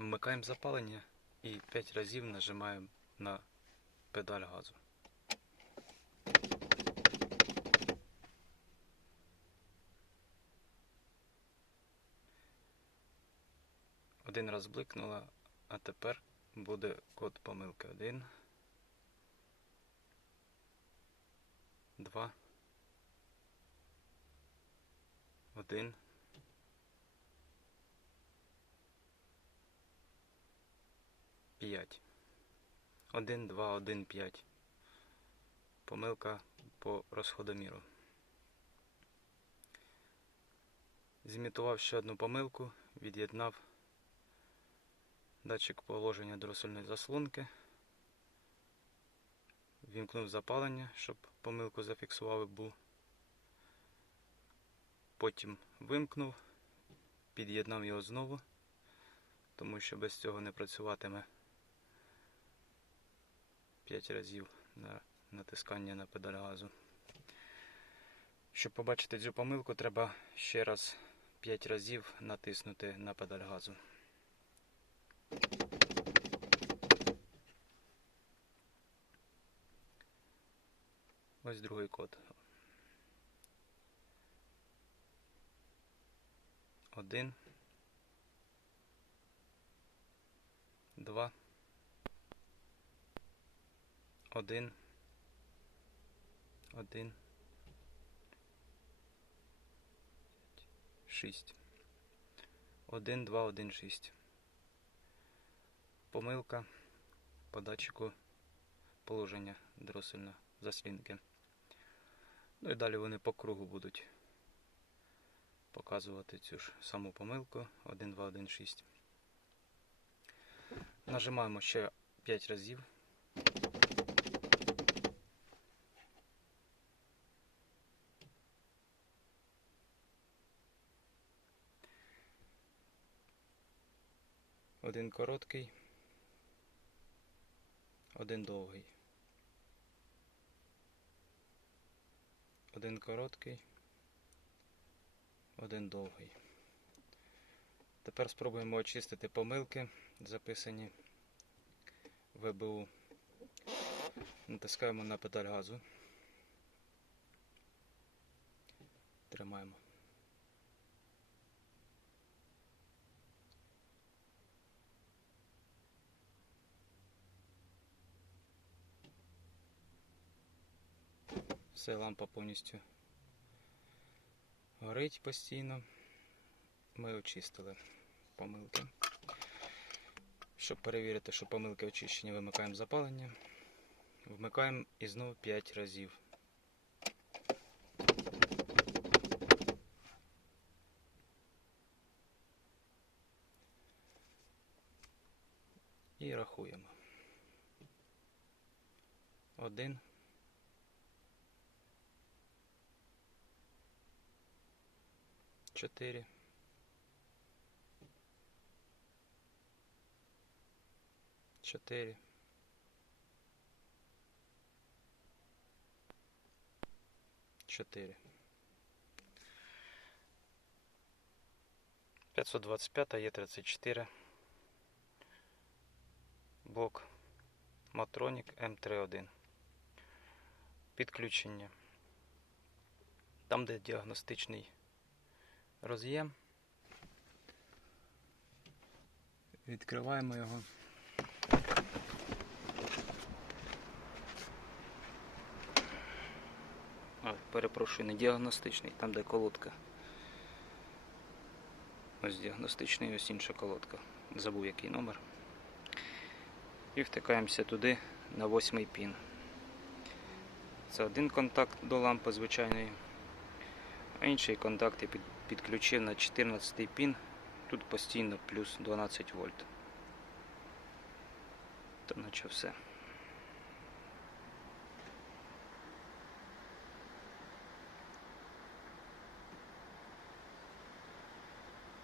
Вмикаємо запалення і 5 разів нажимаємо на педаль газу. Один раз бликнула, а тепер буде код помилки. Один. Два. Один. П'ять. Один, два, один, п'ять. Помилка по розходоміру. Зімітував ще одну помилку, від'єднав датчик положення дросельної заслонки. Вімкнув запалення, щоб помилку зафіксував був. Потім вимкнув, під'єднав його знову, тому що без цього не працюватиме 5 разів на натискання на педаль газу. Щоб побачити цю помилку, треба ще раз 5 разів натиснути на педаль газу. Ось другий код. Один. Два. Один. Один. Шість. Один, два, один, шість. Помилка по датчику положення дросельно заслінки. Ну і далі вони по кругу будуть показувати цю ж саму помилку 1, 2, 1, 6. Нажимаємо ще 5 разів. Один короткий, один довгий. Один короткий, один довгий. Тепер спробуємо очистити помилки, записані в ВБУ. Натискаємо на педаль газу. Тримаємо. Все, лампа повністю горить постійно. Ми очистили помилки. Щоб перевірити, що помилки очищені, вимикаємо запалення. Вмикаємо і знову 5 разів. І рахуємо. Один. Чотири. Чотири. Чотири. 525 є 34. Блок Matronic M31. Підключення. Там, де діагностичний роз'єм. Відкриваємо його. А, перепрошую, не діагностичний, там де колодка. Ось діагностичний, ось інша колодка. Забув який номер. І втикаємося туди на восьмий пін. Це один контакт до лампи звичайної. Інший контакт я підключив на 14 пін. Тут постійно плюс 12 вольт. То наче все.